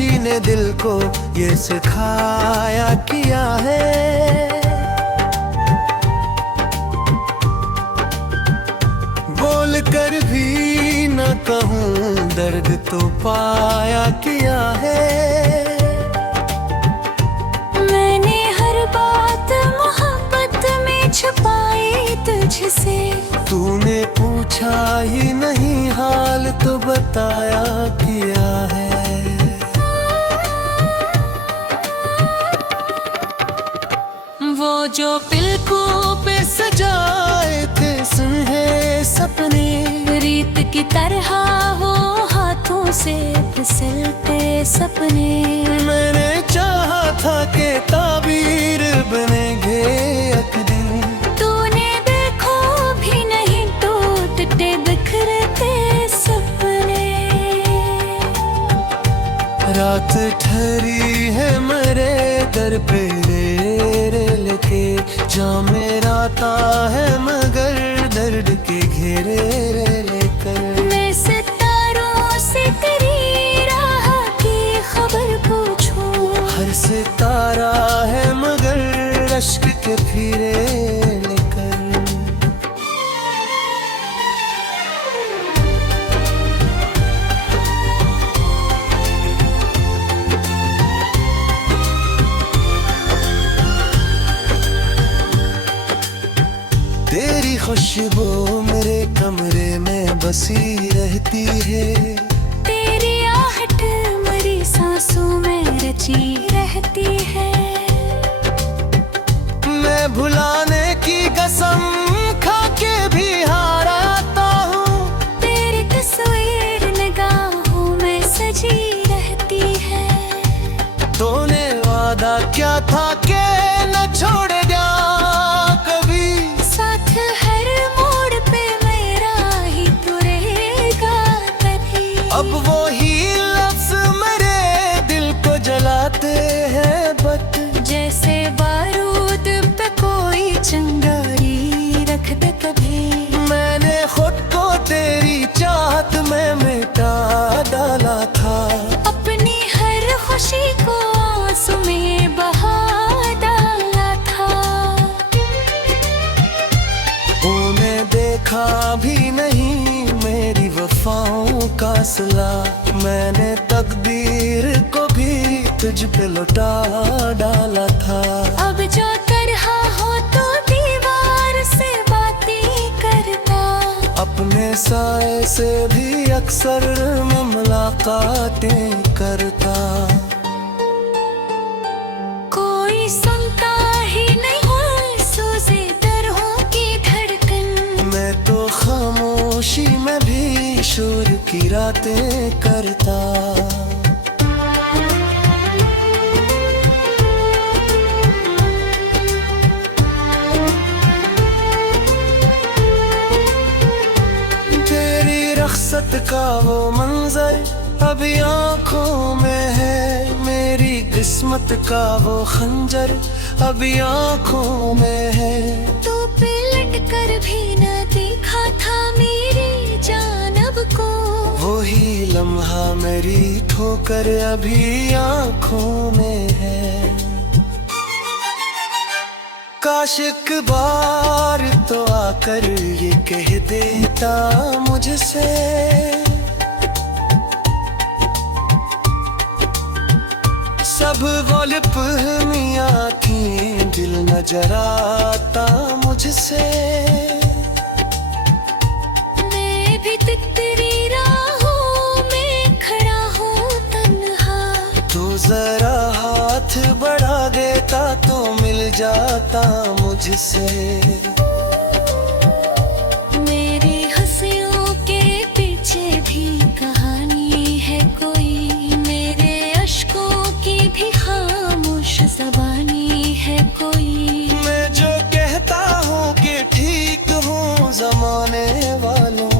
खामोशी ने दिल को ये सिखाया किया है। बोल कर भी न कहूँ दर्द तो पाया किया है। मैंने हर बात मोहब्बत में छुपाई तुझसे, तूने पूछा ही नहीं हाल तो बताया किया है। वो जो पिलकों पे सजाए थे सुनहे सपने, रीत की तरह हो हाथों से फिसलते सपने। मैंने चाहा था कि ताबीर बनेंगे एक दिन, तूने देखो भी नहीं टूटते बिखरते सपने। रात ठहरी है मेरे दर पे रेल के, जहाँ मेरा ता है मगर दर्द के घेरे लेकर। मैं सितारों से तेरी राह की खबर पूछूं, हर सितारा है मगर अश्क के फिरे लेकर। तेरी खुशबू मेरे कमरे में बसी रहती है, तेरी आहट मरी सांसों में रची रहती है। मैं भुलाने की कसम खा के भी हाराता हूँ, तेरी तस्वीर निगाहों में सजी रहती है। तूने वादा क्या था कि न छोड़ दिया कभी, साथ हर मोड़ पे मेरा ही तू रहेगा कभी। अब वो ही लफ्ज़ मेरे दिल को जलाते हैं बत, जैसे बारूद पे कोई चिंगारी रख दे कभी। मैंने खुद को तेरी चाहत में मिटा डाला था, अपनी हर खुशी को आंसू में बहा डाला था। तूने देखा भी नहीं मेरी वफाओं का सिला, मैंने तकदीर को भी तुझ पे लौटा डाला था। अब जो तरह हो तो दीवार से बातें करता, अपने साए से भी अक्सर मैं मुलाकातें करता। कोई सुनता ही नहीं सूजे दरों की धड़कन। मैं तो खामोशी में भी शोर की रातें करता। तेरी रख्सत का वो मंजर अभी आँखों में है, मेरी किस्मत का वो खंजर अभी आँखों में है। तू पलट कर भी न देखा था मेरी जानब को, वही लम्हा मेरी ठोकर अभी आँखों में है। काश एक बार तो आकर ये कह देता मुझसे, सब गल्प मियाँ थी दिल नजर आता मुझसे। मैं भी तेरी राहों में खड़ा हूँ तन्हा, तू जरा हाथ बढ़ा देता तो मिल जाता मुझसे। मेरी हंसियों के पीछे भी कहानी है कोई, मेरे अश्कों की भी खामोश ज़बानी है कोई। मैं जो कहता हूँ कि ठीक हूँ जमाने वालों,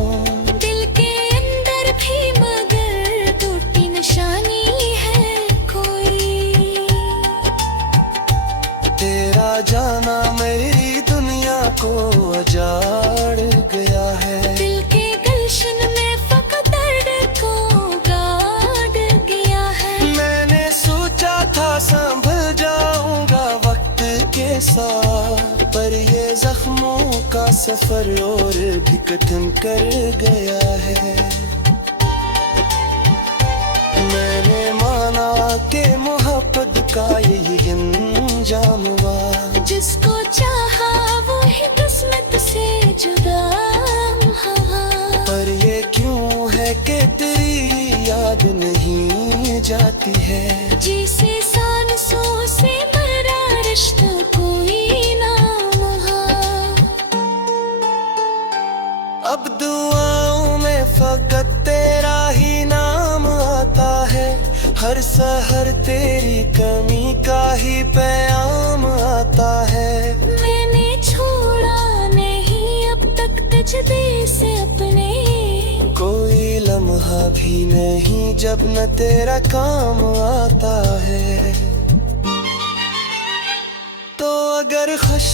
दिल के अंदर भी मगर टूटी निशानी है कोई। तेरा जाना मेरी दुनिया जख्मों का सफर और भी कठिन कर गया है। मैंने माना कि मोहब्बत का यही अंजाम हुआ, जिसको चाहा वो ही किस्मत से जुदा हुआ। पर ये क्यों है कि तेरी याद नहीं जाती है, जिसे सांसों से भरा रिश्ता कोई ना वहा। अब दुआओं में फकत तेरा ही नाम आता है, हर सहर तेरी कमी का ही पैगाम आता है। मैंने छोड़ा नहीं अब तक तुझे से अपने, कोई लम्हा भी नहीं जब न तेरा काम आता है। तो अगर खुश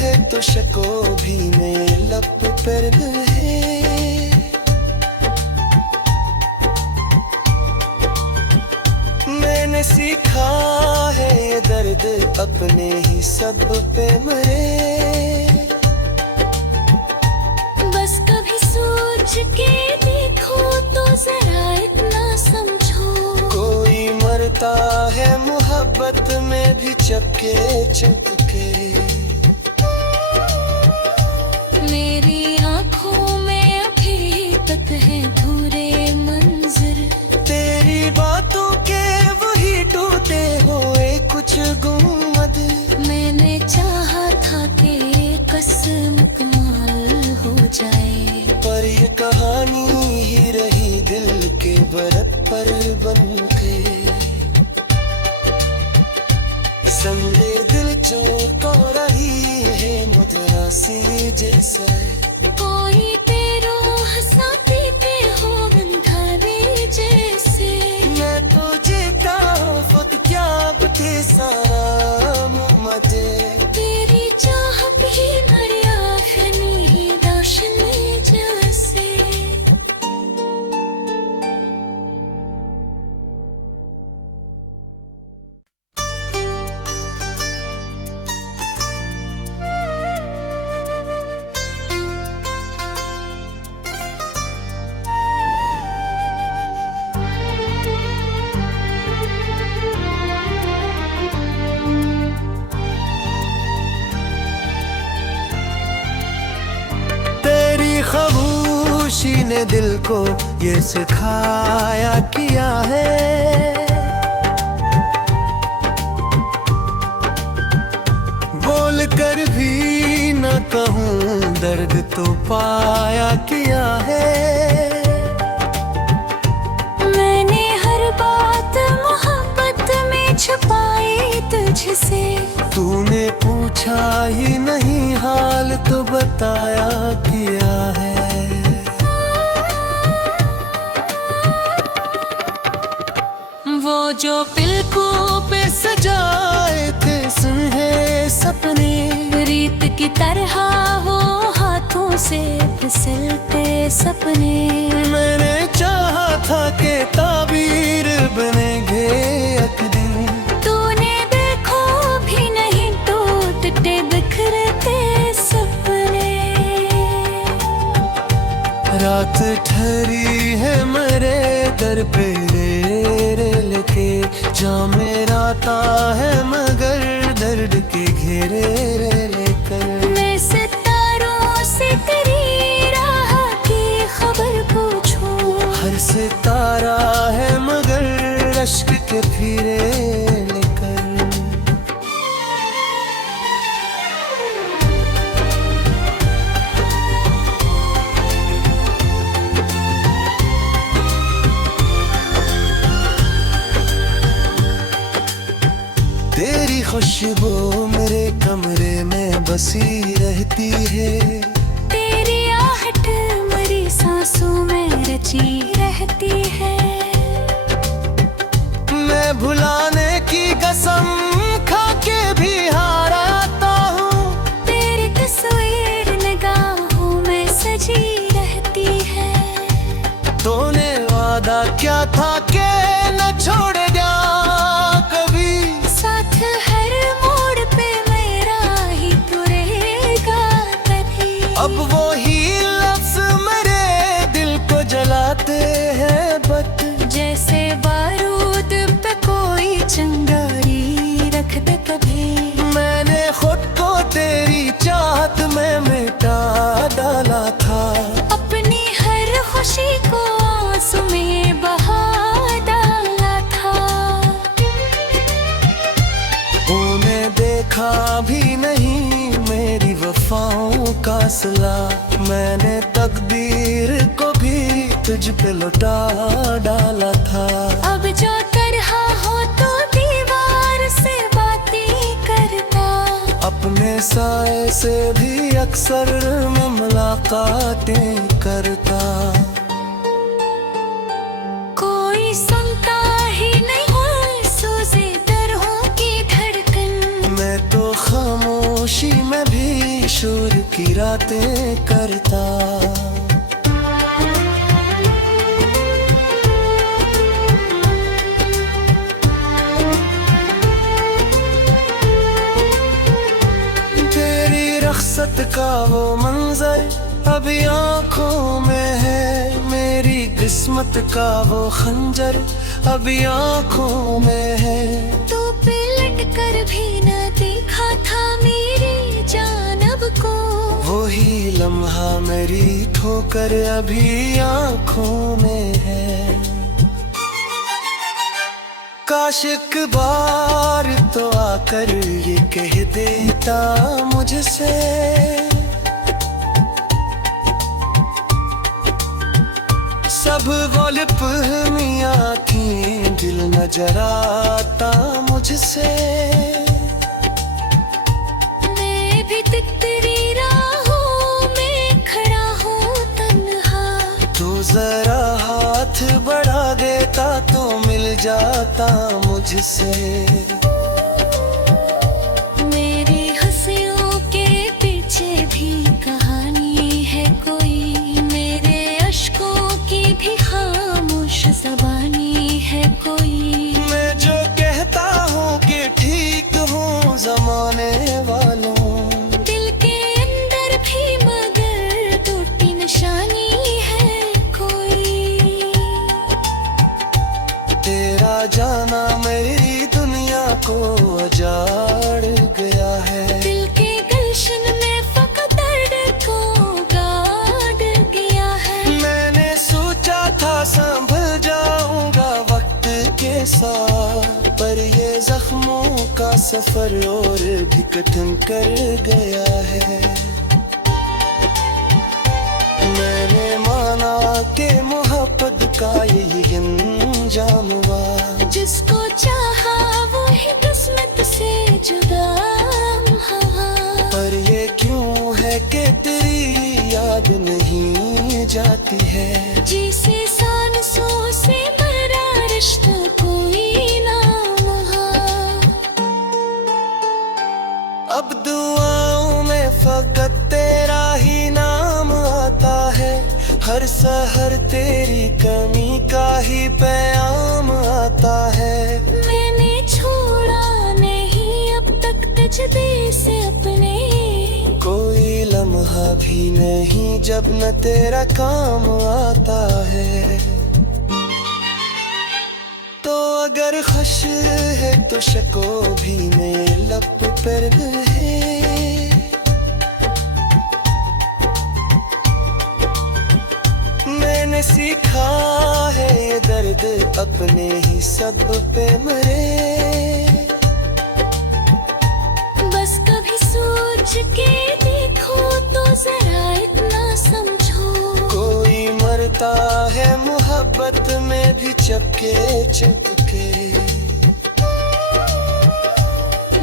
है तो शको भी मेरे लब पर है। मैंने सीखा है ये दर्द अपने ही सब पे मरे, बस कभी सोच के देखो तो जरा इतना समझो, कोई मरता है मोहब्बत में भी चपके चपके। मेरी आंखों में अभी तक है धूरे मंजर, तेरी बातों के वही टूटे हुए कुछ गुम्बद। मैंने चाहा था कि कसम कमाल हो जाए, पर ये कहानी ही रही दिल के बरत पर बन के। संगे दिल जो को रही है मुद्रासी जैसा, कोई तेरो हंसा पीते हो गंधारे जैसे। मैं तो जीता हूँ खुद क्या बते सारा मुझे, तेरी चाह भी मरिया है नहीं रोशनी जैसे। खामोशी ने दिल को ये सिखाया किया है, बोल कर भी न कहूँ दर्द तो पाया किया है। मैंने हर बात मोहब्बत में छुपाई तुझसे, तूने पूछा ही नहीं हाल तो बताया किया है। वो जो पिलकों पे सजाए थे सुनहे सपने, रीत की तरह हो हाथों से फिसलते सपने। मैंने चाहा था कि ताबीर बनेंगे एक दिन, तूने देखो भी नहीं टूटते बिखरते सपने। रात ठहरी है मेरे दर पे रे लेके, जहाँ मेरा ता है मगर दर्द के घेरे लेकर। मैं सितारों से तेरी राह की खबर पूछूं, हर सितारा है मगर रश्क के फिरे लेकर। तेरी खुशबू मेरे कमरे में बसी रहती है, तेरी आहट मेरी सांसों में रची रहती है। मैं भुलाने की कसम खा के भी हाराता हूँ, तेरी तस्वीर निगाहों में सजी रहती है। तूने वादा क्या था कि न छोड़ेगा कभी, साथ हर मोड़ पे मेरा ही तू रहेगा का सिला, मैंने तकदीर को भी तुझ पे लौटा डाला था। अब जो तरह हो तो दीवार से बातें करता, अपने साए से भी अक्सर मैं मुलाकातें करता। कोई सुनता ही नहीं सूजे दरों की धड़कन, मैं तो खामोशी में भी शोर की रातें करता। तेरी रख्सत का वो मंजर अभी आँखों में है, मेरी किस्मत का वो खंजर अभी आँखों में है। तू पलट कर भी न देखा था मेरी जानब को, वही लम्हा मेरी ठोकर अभी आँखों में है। काश एक बार तो आकर ये कह देता मुझसे, सब गौलिप मियाँ थी दिल नजर आता मुझसे। मैं भी तेरी राहों में खड़ा हूँ तन्हा, तू जरा हाथ बढ़ा देता तो मिल जाता मुझसे। मेरी हंसियों के पीछे भी कहानी है कोई, मेरे अश्कों की भी खामोश ज़बानी है कोई। मैं जो कहता हूँ कि ठीक हूँ जमाने वालों, दिल के अंदर भी मगर टूटी निशानी है कोई। तेरा जाना मेरी दुनिया को उजाड़ गया है, दिल के गुलशन में फकत दर्द को गाड़ गया है। मैंने सोचा था संभल जाऊंगा वक्त के साथ, पर ये जख्मों का सफर और भी कठिन कर गया है। मैंने माना कि मोहब्बत का यही अंजाम हुआ, जिसको चाहा वो ही किस्मत से जुदा हुआ। पर ये क्यों है कि तेरी याद नहीं जाती है, जिसे सांसों से भरा रिश्ता कोई ना वहाँ। अब दुआओं में फकत तेरा ही नाम आता है, हर सहर तेरी कमी का ही पैगाम आता है। मैंने छोड़ा नहीं अब तक तजदे से अपने, कोई लम्हा भी नहीं जब न तेरा काम आता है। तो अगर खुश है तो शको भी मेरे लब पर है, मैंने सीखा है ये दर्द अपने ही सब पे मरे। बस कभी सोच के देखो तो जरा इतना समझो, कोई मरता है मोहब्बत में भी चपके चपके।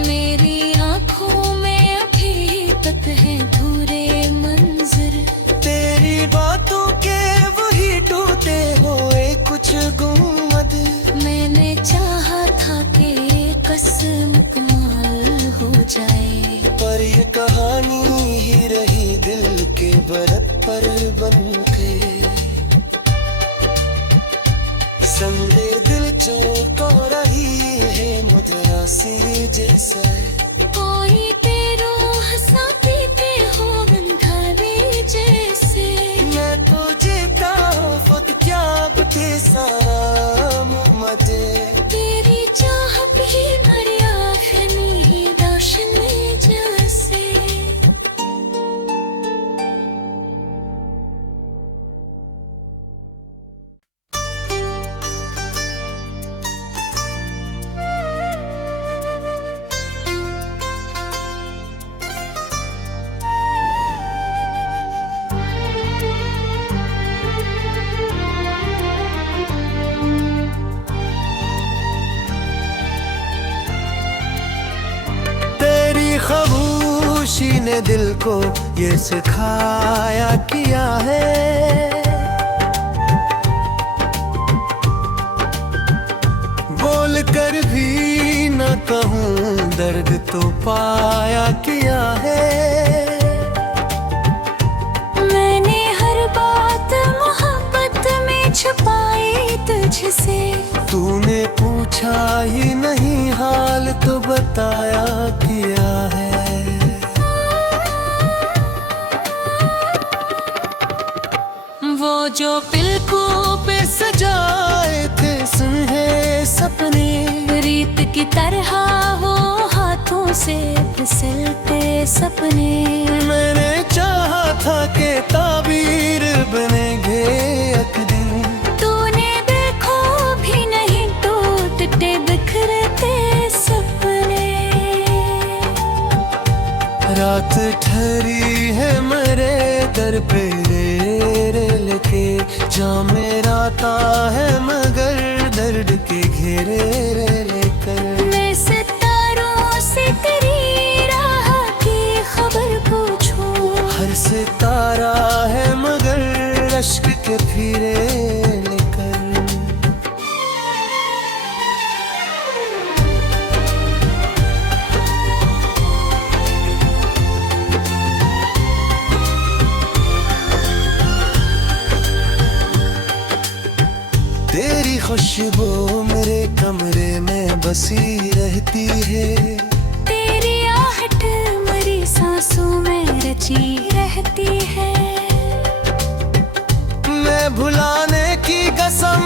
मेरी आंखों में अभी तक है धूरे मंजर, तेरी बातों के वही टूटे हुए कुछ गुंबद। मैंने चाहा था कि कसम कमाल हो जाए, पर ये कहानी ही रही दिल के बरत पर बन के। संगे दिल जो को रही दिल को ये सिखाया किया है। बोल कर भी न कहूँ दर्द तो पाया किया है। मैंने हर बात मोहब्बत में छुपाई तुझसे, तूने पूछा ही नहीं हाल तो बताया किया है। वो जो पिलकों पे सजाए थे सुनहे सपने, रीत की तरह वो हाथों से फिसलते सपने। मैंने चाहा था कि ताबीर बनेंगे एक दिन, तूने देखो भी नहीं टूटते बिखरते सपने। रात ठहरी है मेरे दर पे रे लेके, जहाँ मेरा ता है मगर दर्द के घेरे रे लेकर। मैं सितारों से तेरी राह की खबर पूछूं, हर सितारा है मगर अश्क के फिरे लेकर। तेरी खुशबू मेरे कमरे में बसी रहती है, तेरी आहट मरी सांसों में रची रहती है। मैं भुलाने की कसम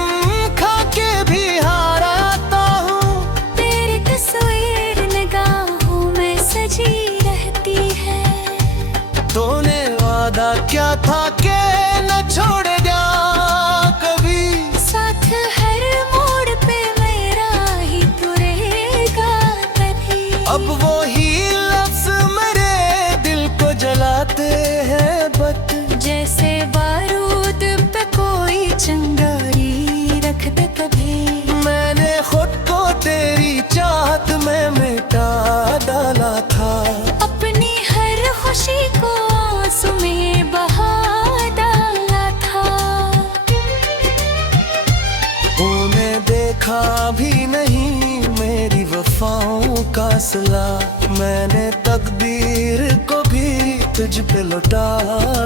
खा के भी हाराता हूँ, तेरी तस्वीर निगाहों में सजी रहती है। तूने वादा क्या था कि न छोड़ेगा कभी, साथ हर मोड़ पे मेरा ही तू रहेगा कभी। अब वो ही लफ्ज मेरे दिल को जलाते हैं बत, जैसे बारूद पे कोई चिंगारी रख दे कभी। मैंने खुद को तेरी चाहत में मिटा डाला था, अपनी हर खुशी को आंसू में बहा डाला था। तूने देखा भी नहीं मेरी वफाओं का सिला, मैंने तकदीर को भी तुझ पे लौटा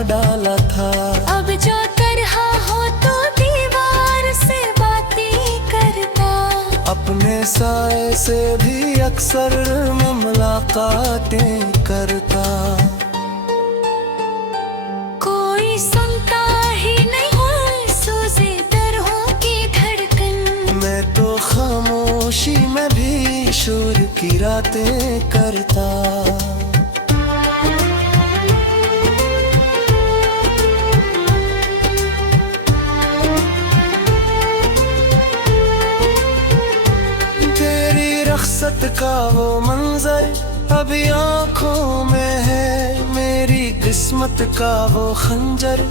डाला था। अब जो तरह हो तो दीवार से बातें करता, अपने साए से भी अक्सर मैं मुलाकातें करता। कोई सुनता ही नहीं सूजे दरों की धड़कन। मैं तो खामोशी में भी शोर की रातें करता। तेरी रख्सत का वो मंजर अभी आँखों में है, मेरी किस्मत का वो खंजर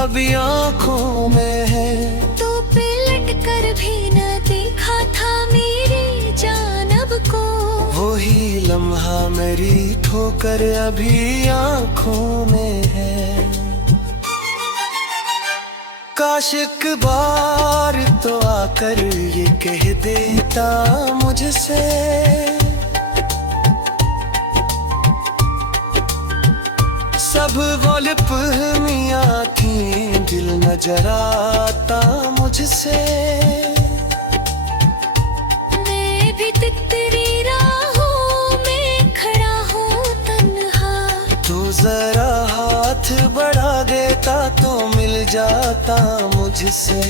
अभी आँखों में है। तू पलट कर भी न देखा था मेरी जानब को, वही लम्हा मेरी ठोकर अभी आँखों में है। काश एक बार तो आकर ये कह देता मुझसे, सब गौलिप मियाँ थी दिल नजर आता मुझसे। मैं भी तेरी राहों में खड़ा हूँ तन्हा, तू जरा हाथ बढ़ा देता तो मिल जाता मुझसे।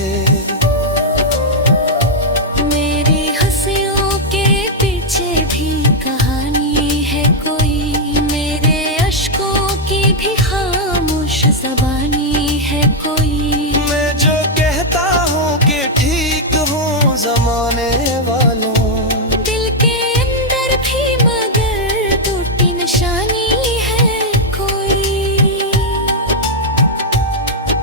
मेरी हंसियों के पीछे भी कहानी है कोई, मेरे अश्कों की भी खामोश ज़बानी है कोई। मैं जो कहता हूँ कि ठीक हूँ जमाने वालों, दिल के अंदर भी मगर टूटी निशानी है कोई।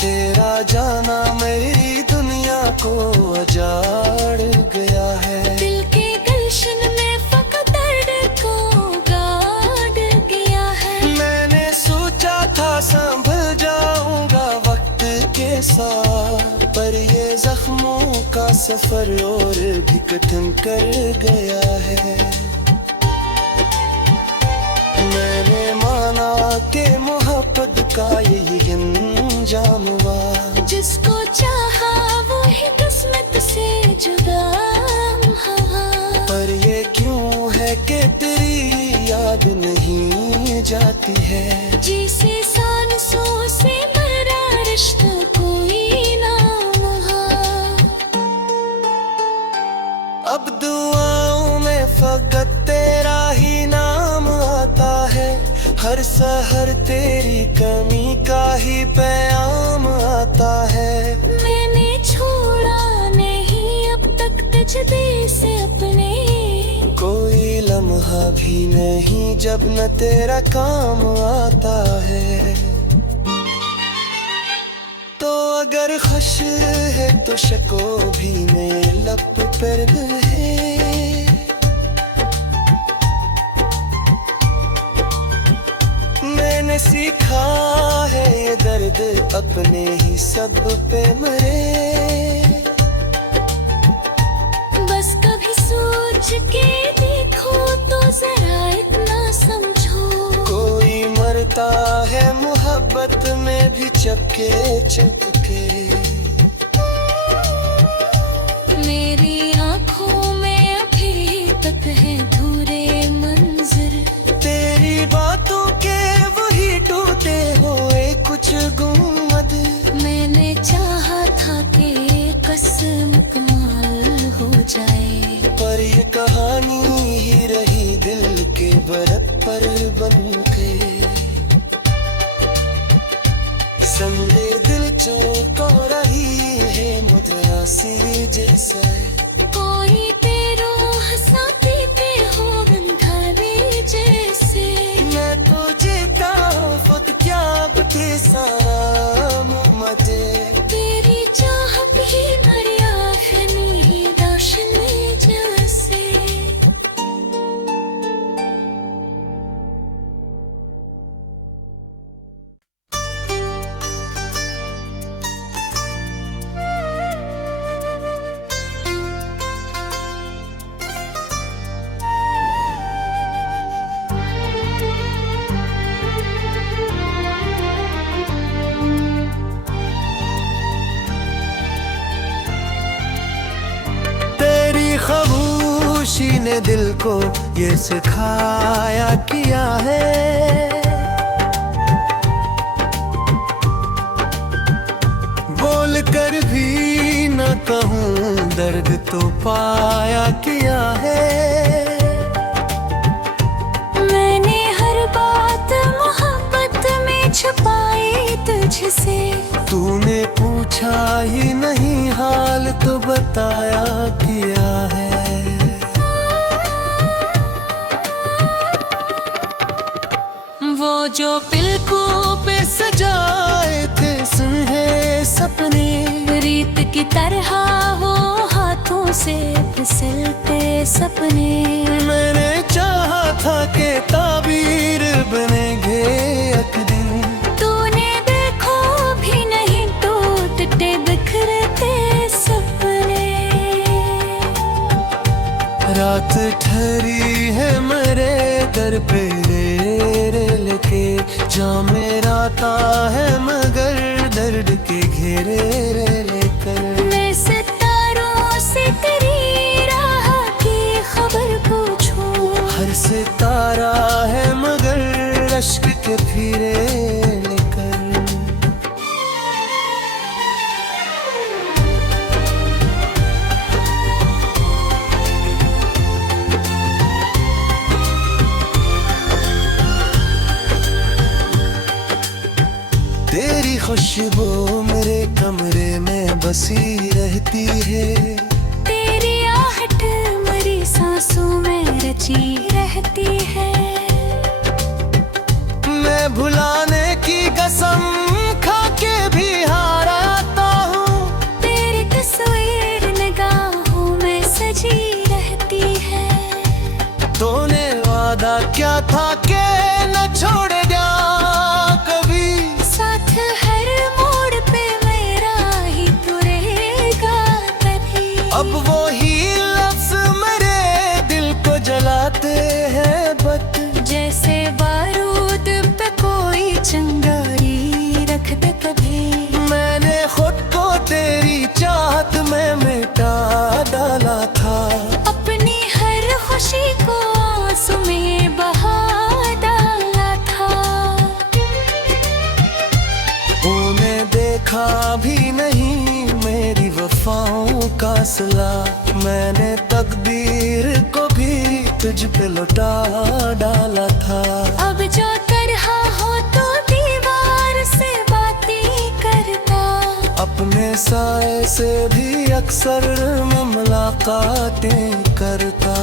तेरा जाना मेरी दुनिया को उजाड़ गया है। दिल के गुलशन में फकत दर्द को गाड़ गया है। मैंने था संभल जाऊंगा वक्त के साथ, पर ये जख्मों का सफर और भी कठिन कर गया है। मैंने माना कि मोहब्बत का यही अंजाम हुआ, जिसको चाहा वो ही किस्मत से जुदा हुआ। पर ये क्यों है कि तेरी याद नहीं जाती है, जिसे सांसों से भरा रिश्ता कोई ना वहा। अब दुआओं में फकत तेरा ही नाम आता है, हर सहर तेरी कमी का ही पैगाम आता है। मैंने छोड़ा नहीं अब तक तुझे से अपने, कोई लम्हा भी नहीं जब न तेरा काम आता है। तो अगर खुश है तो शको भी मेरे लब पर है। मैंने सीखा है ये दर्द अपने ही सब पे मरे, बस कभी सोच के देखो तो जरा इतना समझो, कोई मरता है मोहब्बत में भी चपके चपके। मेरी आंखों में अभी तक है धूरे मंजर, तेरी बातों के वही टूटे हुए कुछ गुम्बद। मैंने चाहा था कि कसम कमाल हो जाए, पर ये कहानी ही रही दिल के बरत पर बन के। संगे दिल चौक रही है मुद्रासी जैसा, कोई तेरो हंसा पीते हो अंधारे जैसे। मैं तो जीता खुद क्या बते सारा मुझे, तेरी चाह भी मरिया है नहीं रोशनी जैसे। खामोशी ने दिल को ये सिखाया किया है, बोल कर भी न कहूँ दर्द तो पाया किया है। मैंने हर बात मोहब्बत में छुपाई तुझसे, तूने पूछा ही नहीं हाल तो बताया किया है। वो जो पिलकों पे सजाए थे सुनहे सपने, रीत की तरह वो हाथों से फिसलते सपने। मैंने चाहा था कि ताबीर बनेंगे एक दिन, तूने देखो भी नहीं टूटते बिखरते सपने। रात ठहरी है मेरे दर पे रे लेके, जहाँ मेरा ता है मगर दर्द के घेरे लेकर। मैं सितारों से तेरी राह की खबर पूछूं, हर सितारा है मगर अश्क के फिरे लेकर। तेरी खुशबू मेरे कमरे में बसी रहती है, तेरी आहट मरी सांसों में रची रहती है। मैं भुलाने की कसम खा के भी हाराता हूँ, तेरी तस्वीर निगाहों में सजी रहती है। तूने वादा क्या था कि न छोड़ेगा कभी, देखा भी नहीं मेरी वफाओं का सिला। मैंने तकदीर को भी तुझ पे लौटा डाला था। अब जो तरहा हो तो दीवार से बातें करता, अपने साए से भी अक्सर मैं मुलाकातें करता।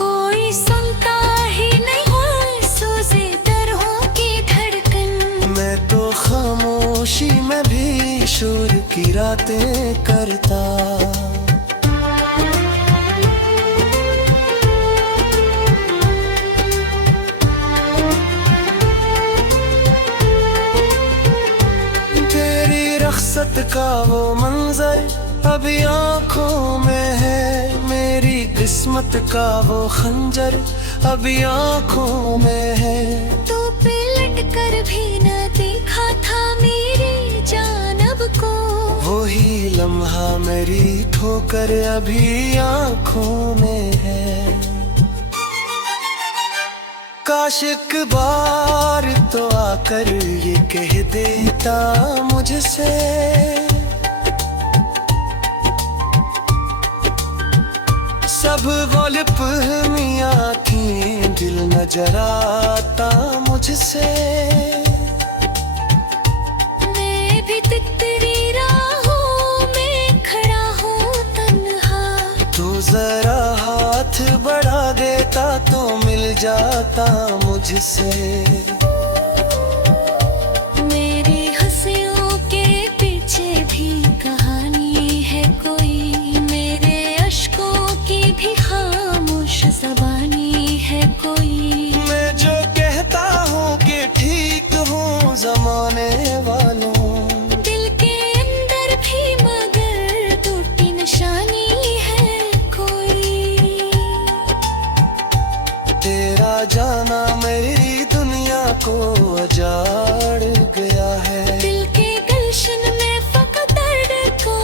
कोई सुनता ही नहीं सूजे दरों की धड़कन। मैं तो खामोशी में भी शोर की रातें करता। तेरी रख्सत का वो मंजर अभी आँखों में है, मेरी किस्मत का वो खंजर अभी आँखों में है। तू पलट कर भी न देखा था मेरी जानब को, वही लम्हा मेरी ठोकर अभी आँखों में है। काश एक बार तो आकर ये कह देता मुझसे, सब गौलिब मियाँ थी दिल नजर आता मुझसे। मैं भी तेरी राहों में खड़ा हूँ तन्हा, तू जरा हाथ बढ़ा देता तो मिल जाता मुझसे। मेरी हंसियों के पीछे भी कहानी है कोई, मेरे अश्कों की भी खामोश ज़बानी है कोई। मैं जो कहता हूँ कि ठीक हूँ जमाने वालों, दिल के अंदर भी मगर टूटी निशानी है कोई। तेरा जाना मेरी दुनिया को उजाड़ गया है। दिल के गुलशन में फकत दर्द को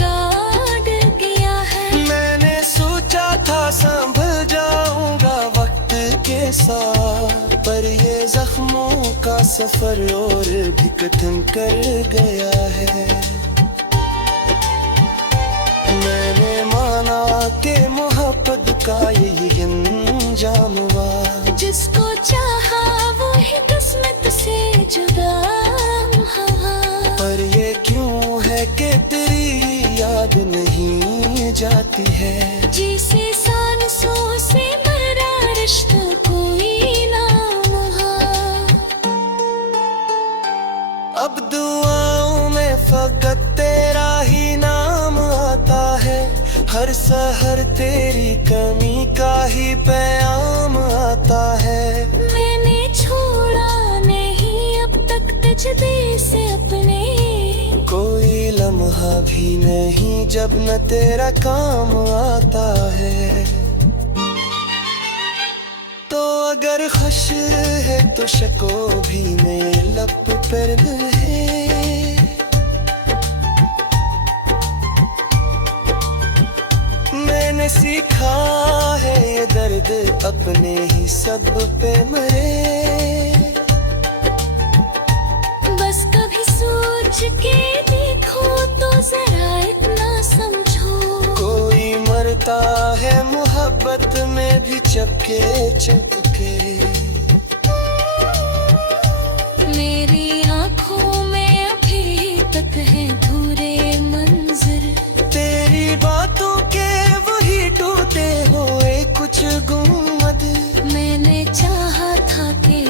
गाड़ गया है। मैंने सोचा था संभल जाऊंगा वक्त के साथ, पर ये जख्मों का सफर और भी कठिन कर गया है। मैंने माना कि मोहब्बत का यही अंजाम हुआ, जिसको चाहा वो ही किस्मत से जुदा हुआ। पर ये क्यों है कि तेरी याद नहीं जाती है। जिसे सांसों से मरा रिश्ता कोई ना हुआ। अब दुआओं में फकत तेरा ही नाम आता है, हर सहर तेरी कमी का ही पैगाम आता है। मैंने छोड़ा नहीं अब तक तजदे से अपने, कोई लम्हा भी नहीं जब न तेरा काम आता है। तो अगर खश है तो शको भी मेरे लब पर है। मैंने सीखा है ये दर्द अपने ही सब पे मरे। बस कभी सोच के देखो तो जरा इतना समझो, कोई मरता है मोहब्बत में भी चपके चपके। मेरी आंखों में अभी तक है धूरे मंजर, तेरी बातों के वही टूटे हुए कुछ गुम्बद। मैंने चाहा था कि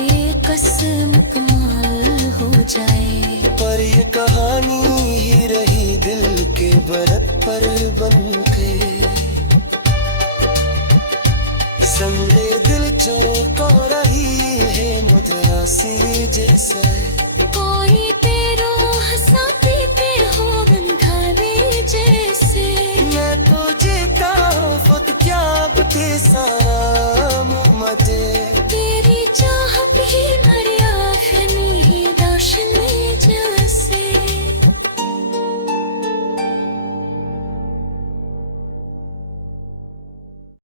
कसम कमाल हो जाए, पर ये कहानी ही रही दिल के बरत पर बनके। संगे दिल जो को रही है मुद्रासी जैसा।